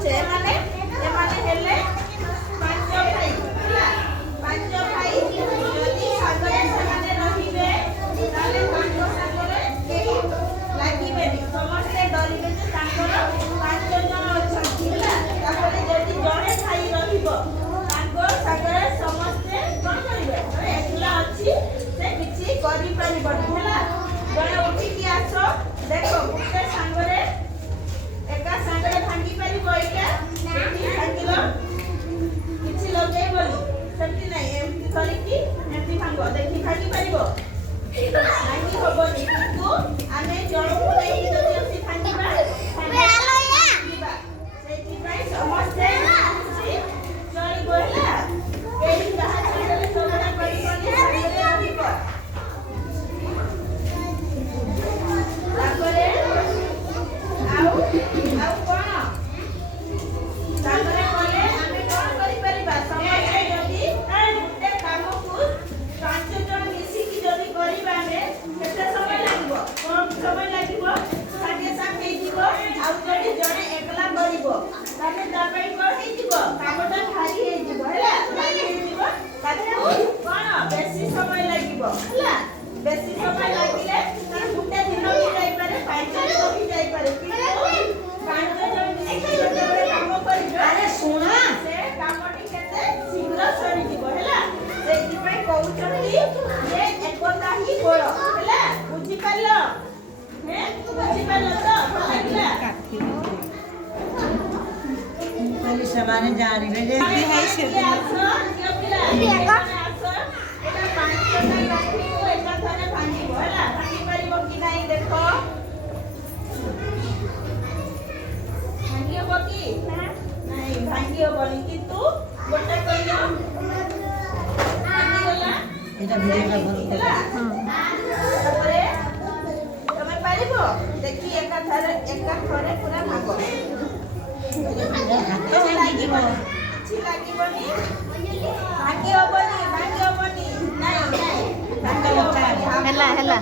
ଅଛେ ଏମାନେ ହେଲେ ପାଞ୍ଚ ଭାଇ ହେଲା। ପାଞ୍ଚ ଭାଇ ଯଦି ସାଙ୍ଗରେ ସେମାନେ ରହିବେ ତାହେଲେ ତାଙ୍କ ସାଙ୍ଗରେ କେହି ଲାଗିବେନି, ସମସ୍ତେ ଡରିବେ ଯେ ତାଙ୍କର 5 ଜଣ ଅଛନ୍ତି ହେଲା। ତାପରେ ଯଦି ଜଣେ ଭାଇ ରହିବ ତାଙ୍କ ସାଙ୍ଗରେ ସମସ୍ତେ କଣ କରିବେ, ଏକଲା ଅଛି ସେ କିଛି କରିପାରିବନି ହେଲା। ଜଣେ ଉଠିକି ଆସ, ଦେଖ ଗୋଟେ ସାଙ୍ଗରେ ଏକା ସାଙ୍ଗରେ ଭାଙ୍ଗି ପାରିବ, ଏଇଟା ଏଠି ଭାଙ୍ଗିଲ କିଛି ଲଗେଇବନି, ସେମିତି ନାହିଁ, ଏମିତି ଧରିକି ଏମିତି ଭାଙ୍ଗ, ଦେଖି ଭାଙ୍ଗି ପାରିବ, ଭାଙ୍ଗି ହବନି। କିନ୍ତୁ ଆମେ ଜଣକୁ ନେଇକି ଯଦି ଏମିତି ଭାଙ୍ଗିବା ସେଇଥିପାଇଁ ସମସ୍ତେ ଚଳିବ ହେଲା। କେହି କାହା ସାଙ୍ଗରେ ଝଗଡ଼ା କରିବନି, ସାଙ୍ଗରେ ରହିବ। ତାପରେ ଆଉ କଣ ତାପରେ କଲେ ଆମେ କଣ କରିପାରିବା, ସମସ୍ତେ ଯଦି ଗୋଟେ କାମକୁ 5 ଜଣ ମିଶିକି ଯଦି କରିବା ଆମେ କେତେ ସମୟ ଲାଗିବ, କମ ସମୟ ଲାଗିବ, ସାଙ୍ଗେ ସାଙ୍ଗେ ହେଇଯିବ। ଆଉ ଯଦି ଜଣେ ଏକଲା କରିବ ତାହେଲେ ତା ପାଇଁ କଣ ହେଇଯିବ, କାମଟା ଭାରି ହେଇଯିବ ହେଲା, ଭାରି ହେଇଯିବ, ତାକୁ କଣ ବେଶୀ ସମୟ ଲାଗିବ ହେଲା। ବେଶୀ ସମୟ ଲାଗିଲେ ତାର ଗୋଟେ ଦିନ ବି ଯାଇପାରେ, 5 ଦିନ ବି ଯାଇପାରେ। କିନ୍ତୁ 5 ଜଣ ମିଶିକି ଯେତେବେଳେ କାମ କରିବେ ସେ କାମଟି କେତେ ଶୀଘ୍ର ସରିଯିବ ହେଲା। ସେଇଥିପାଇଁ କହୁଛନ୍ତି ଯେ ଏକତା ହିଁ ବଳ ହେଲା। ବୁଝିପାରିଲ? ବୁଝିପାରିଲ ତ? ଭଲ ଲାଗିଲା? ସେମାନେ ଜାଣିବେ ଯେ ଆସ, ଝିଅ ପିଲା, ଆସ, ଏଟା 5ଟା ଲାଠିକୁ ଏକାଥରେ ଭାଙ୍ଗିବ ହେଲା। ଭାଙ୍ଗି ପାରିବ କି ନାହିଁ ଦେଖ, ଭାଙ୍ଗି ହବ କି ନାଇଁ, ଭାଙ୍ଗି ହବନି। କିନ୍ତୁ ଗୋଟେ କହିଲ ଭାଙ୍ଗିଗଲା এটা ভিডিওটা বন্ধ করে ହେଲା। ତାପରେ ତମେ ପାରିବ, ଦେଖି ଏକାଥରେ ପୁରା ଭାଗ, କିଛି ଲାଗିବନି, ଭାଙ୍ଗି ହବନି, ନାଇଁ, ଭାଙ୍ଗି ହବନି। ହେଲା ହେଲା।